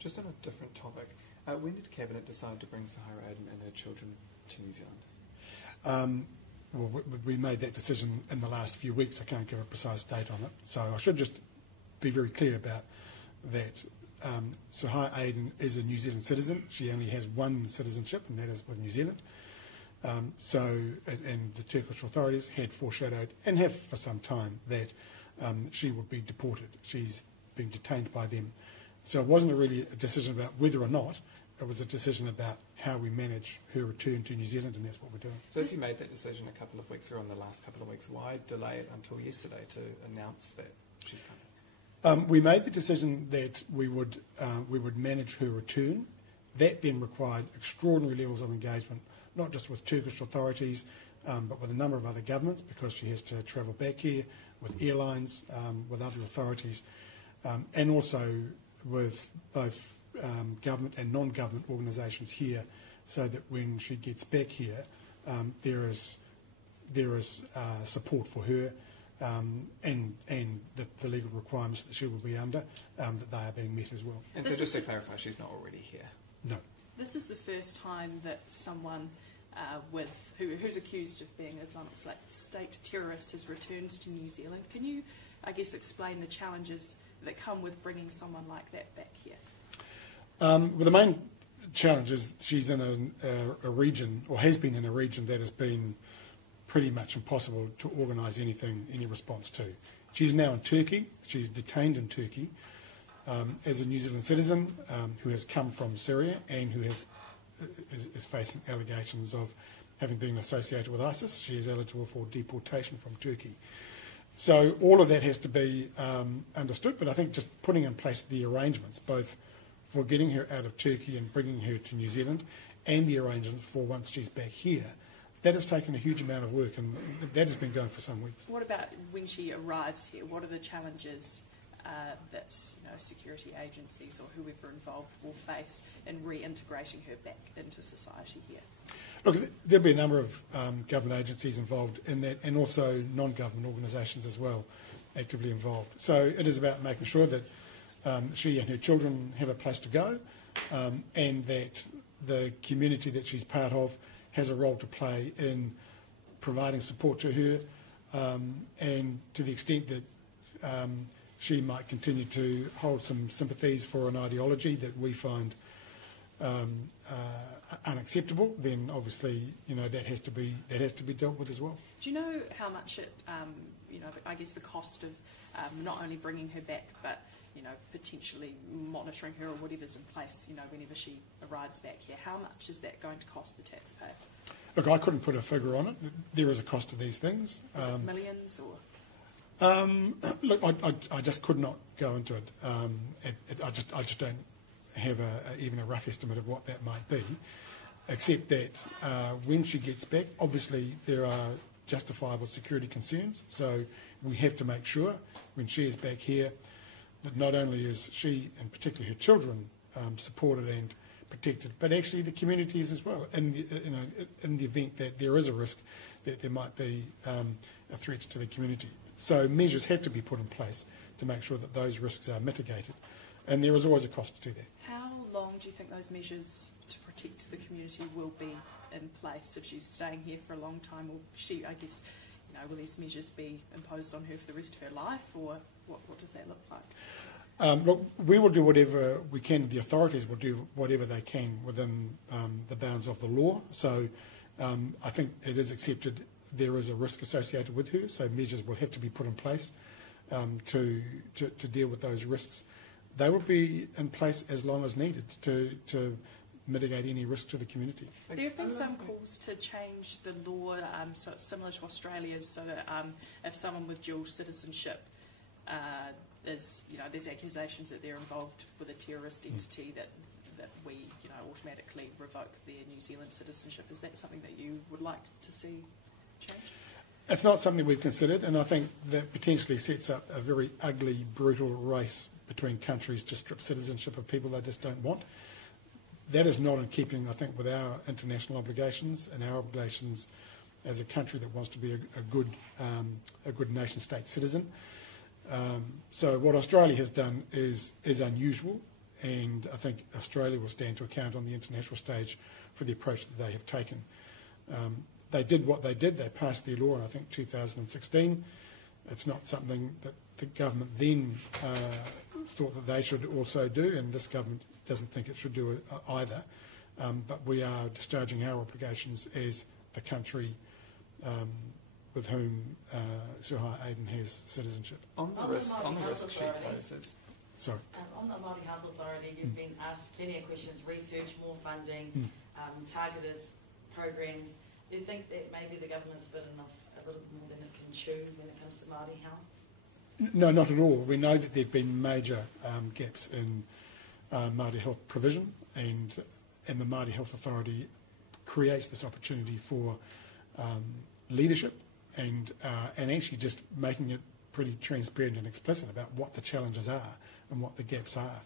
Just on a different topic, when did Cabinet decide to bring Suhayra Aden and her children to New Zealand? Well, we made that decision in the last few weeks. I can't give a precise date on it. So I should just be very clear about that. Suhayra Aden is a New Zealand citizen. She only has one citizenship, and that is with New Zealand. And the Turkish authorities had foreshadowed, and have for some time, that she would be deported. She's been detained by them. So it wasn't really a decision about whether or not. It was a decision about how we manage her return to New Zealand, and that's what we're doing. So if you made that decision a couple of weeks, or in the last couple of weeks, why delay it until yesterday to announce that she's coming? We made the decision that we would manage her return. That then required extraordinary levels of engagement, not just with Turkish authorities, but with a number of other governments, because she has to travel back here, with airlines, with other authorities, and also with both government and non-government organisations here, so that when she gets back here, there is support for her, and the legal requirements that she will be under, that they are being met as well. And so just to clarify, she's not already here? No. This is the first time that someone who's accused of being an Islamic State terrorist has returned to New Zealand. Can you, I guess, explain the challenges that come with bringing someone like that back here? Well, the main challenge is she's in a region, or has been in a region, that has been pretty much impossible to organise any response to. She's now in Turkey. She's detained in Turkey as a New Zealand citizen who has come from Syria and who is facing allegations of having been associated with ISIS. She is eligible for deportation from Turkey. So all of that has to be understood, but I think just putting in place the arrangements, both for getting her out of Turkey and bringing her to New Zealand, and the arrangements for once she's back here, that has taken a huge amount of work, and that has been going for some weeks. What about when she arrives here? What are the challenges that security agencies or whoever involved will face in reintegrating her back into society here? Look, there'll be a number of government agencies involved in that, and also non-government organisations as well, actively involved. So it is about making sure that she and her children have a place to go, and that the community that she's part of has a role to play in providing support to her, and to the extent that she might continue to hold some sympathies for an ideology that we find unacceptable, then obviously that has to be dealt with as well. Do you know how much it, I guess the cost of not only bringing her back, but potentially monitoring her or whatever's in place, whenever she arrives back here, how much is that going to cost the taxpayer? Look, I couldn't put a figure on it. There is a cost to these things. Is it millions or? Look, I just could not go into it. I just don't have even a rough estimate of what that might be, except that when she gets back, obviously there are justifiable security concerns. So we have to make sure when she is back here that not only is she, and particularly her children, supported and protected, but actually the community is as well. In the event that there is a risk that there might be a threat to the community. So measures have to be put in place to make sure that those risks are mitigated, and there is always a cost to do that. How long do you think those measures to protect the community will be in place? If she's staying here for a long time, will she, I guess, will these measures be imposed on her for the rest of her life, or what does that look like? Look, we will do whatever we can. The authorities will do whatever they can within the bounds of the law. So I think it is accepted there is a risk associated with her, so measures will have to be put in place to deal with those risks. They will be in place as long as needed to mitigate any risk to the community. There have been some calls to change the law so it's similar to Australia's, so that if someone with dual citizenship there's accusations that they're involved with a terrorist entity, that we automatically revoke their New Zealand citizenship. Is that something that you would like to see change? It's not something we've considered, and I think that potentially sets up a very ugly, brutal race between countries to strip citizenship of people they just don't want. That is not in keeping, I think, with our international obligations and our obligations as a country that wants to be a good nation-state citizen. So what Australia has done is unusual, and I think Australia will stand to account on the international stage for the approach that they have taken. They did what they did. They passed their law in, I think, 2016. It's not something that the government then thought that they should also do, and this government doesn't think it should do it either. But we are discharging our obligations as the country with whom Suhayra Aden has citizenship. On the risk she poses. Sorry. On the Māori Health Authority, you've been asked plenty of questions, research, more funding, targeted programs. Do you think that maybe the government's bitten off a little more than it can chew when it comes to Māori health? No, not at all. We know that there have been major gaps in Māori health provision, and the Māori Health Authority creates this opportunity for leadership and actually just making it pretty transparent and explicit about what the challenges are and what the gaps are,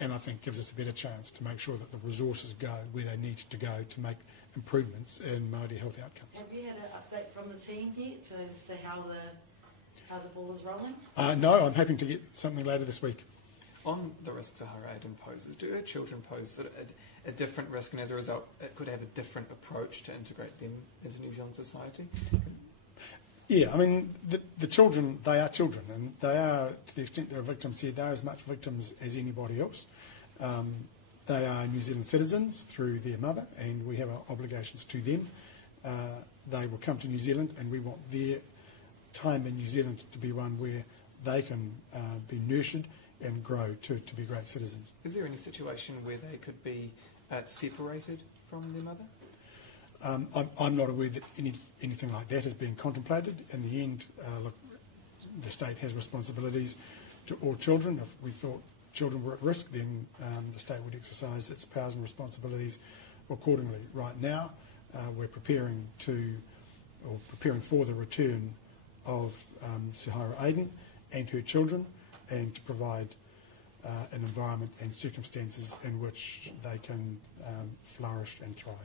and I think gives us a better chance to make sure that the resources go where they need to go to make improvements in Māori health outcomes. Have you had an update from the team yet as to how the ball is rolling? No, I'm hoping to get something later this week. On the risks Suhayra Aden poses, do her children pose sort of a different risk, and as a result it could have a different approach to integrate them into New Zealand society? Yeah, I mean, the children, they are children, and they are, to the extent they're victims here, they're as much victims as anybody else. They are New Zealand citizens through their mother, and we have our obligations to them. They will come to New Zealand, and we want their time in New Zealand to be one where they can be nurtured and grow to be great citizens. Is there any situation where they could be separated from their mother? I'm not aware that anything like that has been contemplated. In the end, look, the state has responsibilities to all children. If we thought children were at risk, then the state would exercise its powers and responsibilities accordingly. Right now, we're preparing for the return of Suhayra Aden and her children, and to provide an environment and circumstances in which they can flourish and thrive.